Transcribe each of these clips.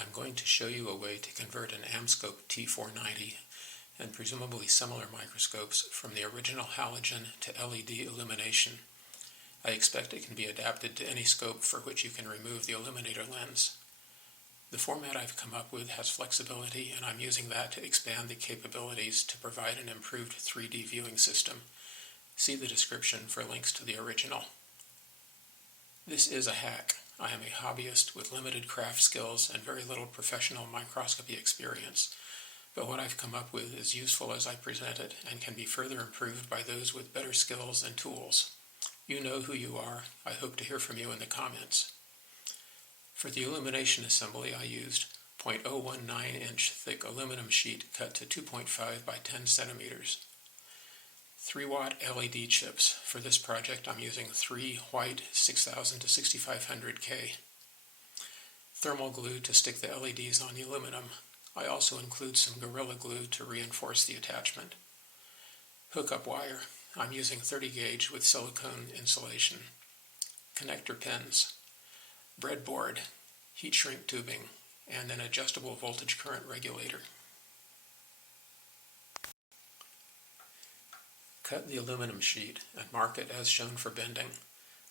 I'm going to show you a way to convert an AmScope T490 and presumably similar microscopes from the original halogen to LED illumination. I expect it can be adapted to any scope for which you can remove the illuminator lens. The format I've come up with has flexibility, and I'm using that to expand the capabilities to provide an improved 3D viewing system. See the description for links to the original. This is a hack. I am a hobbyist with limited craft skills and very little professional microscopy experience, but what I've come up with is useful as I present it and can be further improved by those with better skills and tools. You know who you are. I hope to hear from you in the comments. For the illumination assembly, I used 0.019-inch thick aluminum sheet cut to 2.5 by 10 centimeters. 3-watt LED chips. For this project, I'm using 3 white 6000 to 6500K. Thermal glue to stick the LEDs on the aluminum. I also include some Gorilla Glue to reinforce the attachment. Hookup wire. I'm using 30 gauge with silicone insulation. Connector pins. Breadboard, heat shrink tubing, and an adjustable voltage current regulator. Cut the aluminum sheet and mark it as shown for bending.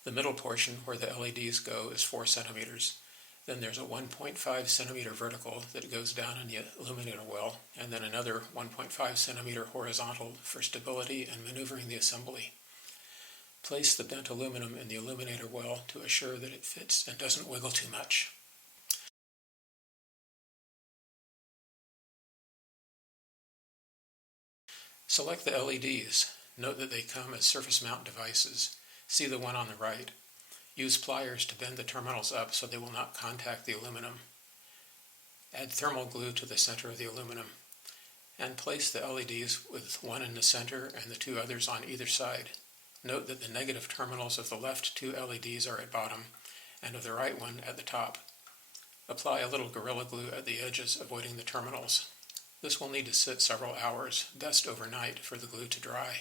The middle portion where the LEDs go is 4 centimeters. Then there's a 1.5 centimeter vertical that goes down in the illuminator well, and then another 1.5 centimeter horizontal for stability and maneuvering the assembly. Place the bent aluminum in the illuminator well to assure that it fits and doesn't wiggle too much. Select the LEDs. Note that they come as surface mount devices. See the one on the right. Use pliers to bend the terminals up so they will not contact the aluminum. Add thermal glue to the center of the aluminum. And place the LEDs with one in the center and the 2 others on either side. Note that the negative terminals of the left 2 LEDs are at bottom and of the right one at the top. Apply a little Gorilla Glue at the edges, avoiding the terminals. This will need to sit several hours, best overnight, for the glue to dry.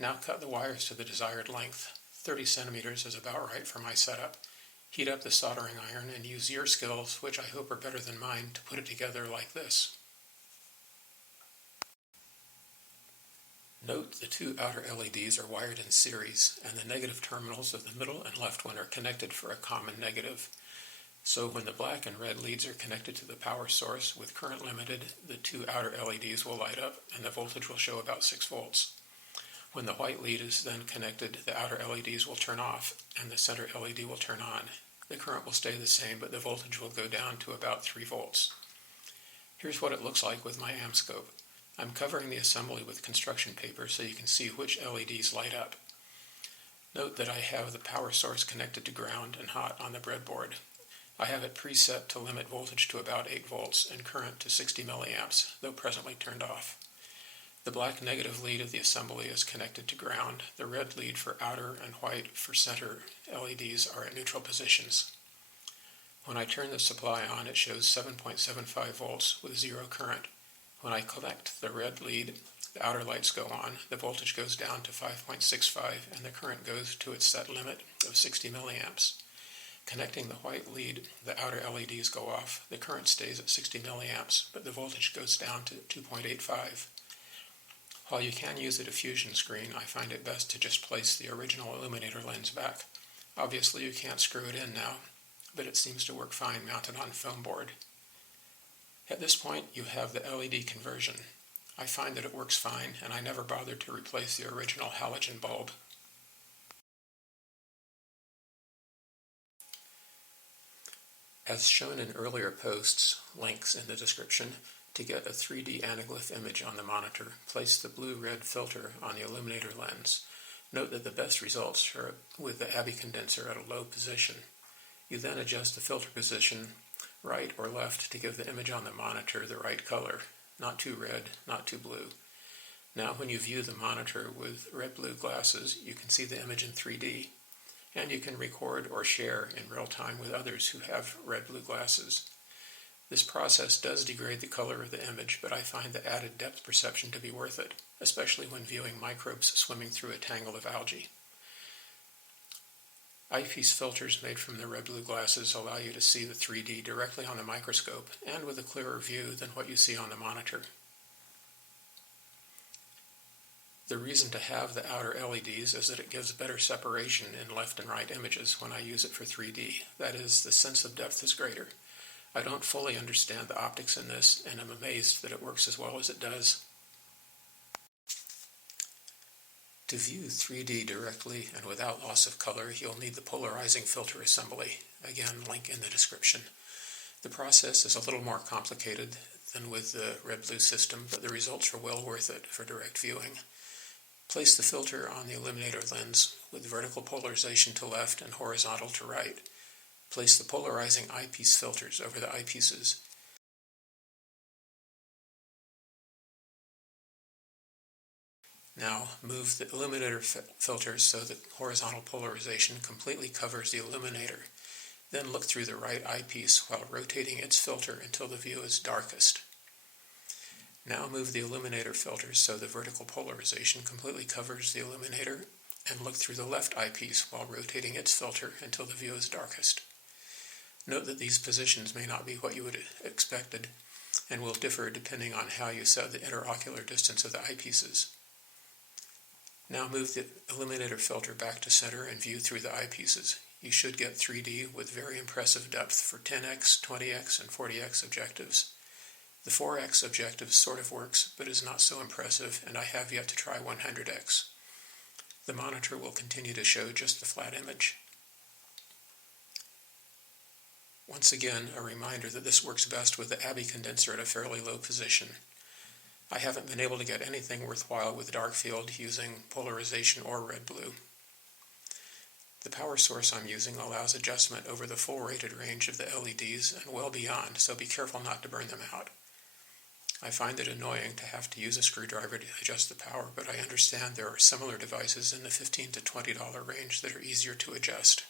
Now cut the wires to the desired length. 30 centimeters is about right for my setup. Heat up the soldering iron and use your skills, which I hope are better than mine, to put it together like this. Note the 2 outer LEDs are wired in series, and the negative terminals of the middle and left one are connected for a common negative. So when the black and red leads are connected to the power source with current limited, the 2 outer LEDs will light up and the voltage will show about 6 volts. When the white lead is then connected, the outer LEDs will turn off and the center LED will turn on. The current will stay the same, but the voltage will go down to about 3 volts. Here's what it looks like with my AmScope. I'm covering the assembly with construction paper so you can see which LEDs light up. Note that I have the power source connected to ground and hot on the breadboard. I have it preset to limit voltage to about 8 volts and current to 60 milliamps, though presently turned off. The black negative lead of the assembly is connected to ground. The red lead for outer and white for center LEDs are at neutral positions. When I turn the supply on, it shows 7.75 volts with 0 current. When I connect the red lead, the outer lights go on, the voltage goes down to 5.65 and the current goes to its set limit of 60 milliamps. Connecting the white lead, the outer LEDs go off, the current stays at 60 milliamps, but the voltage goes down to 2.85. While you can use a diffusion screen, I find it best to just place the original illuminator lens back. Obviously you can't screw it in now, but it seems to work fine mounted on foam board. At this point you have the LED conversion. I find that it works fine, and I never bothered to replace the original halogen bulb. As shown in earlier posts, links in the description, to get a 3D anaglyph image on the monitor, place the blue-red filter on the illuminator lens. Note that the best results are with the Abbey condenser at a low position. You then adjust the filter position right or left to give the image on the monitor the right color, not too red, not too blue. Now when you view the monitor with red-blue glasses, you can see the image in 3D, and you can record or share in real time with others who have red-blue glasses. This process does degrade the color of the image, but I find the added depth perception to be worth it, especially when viewing microbes swimming through a tangle of algae. Eyepiece filters made from the red-blue glasses allow you to see the 3D directly on the microscope and with a clearer view than what you see on the monitor. The reason to have the outer LEDs is that it gives better separation in left and right images when I use it for 3D. That is, the sense of depth is greater. I don't fully understand the optics in this, and I'm amazed that it works as well as it does. To view 3D directly and without loss of color, you'll need the polarizing filter assembly. Again, link in the description. The process is a little more complicated than with the red-blue system, but the results are well worth it for direct viewing. Place the filter on the illuminator lens with vertical polarization to left and horizontal to right. Place the polarizing eyepiece filters over the eyepieces. Now move the illuminator filters so that horizontal polarization completely covers the illuminator. Then look through the right eyepiece while rotating its filter until the view is darkest. Now move the illuminator filters so the vertical polarization completely covers the illuminator, and look through the left eyepiece while rotating its filter until the view is darkest. Note that these positions may not be what you would have expected, and will differ depending on how you set the interocular distance of the eyepieces. Now move the illuminator filter back to center and view through the eyepieces. You should get 3D with very impressive depth for 10x, 20x, and 40x objectives. The 4x objective sort of works, but is not so impressive, and I have yet to try 100x. The monitor will continue to show just the flat image. Once again, a reminder that this works best with the Abbey condenser at a fairly low position. I haven't been able to get anything worthwhile with dark field using polarization or red-blue. The power source I'm using allows adjustment over the full rated range of the LEDs and well beyond, so be careful not to burn them out. I find it annoying to have to use a screwdriver to adjust the power, but I understand there are similar devices in the $15 to $20 range that are easier to adjust.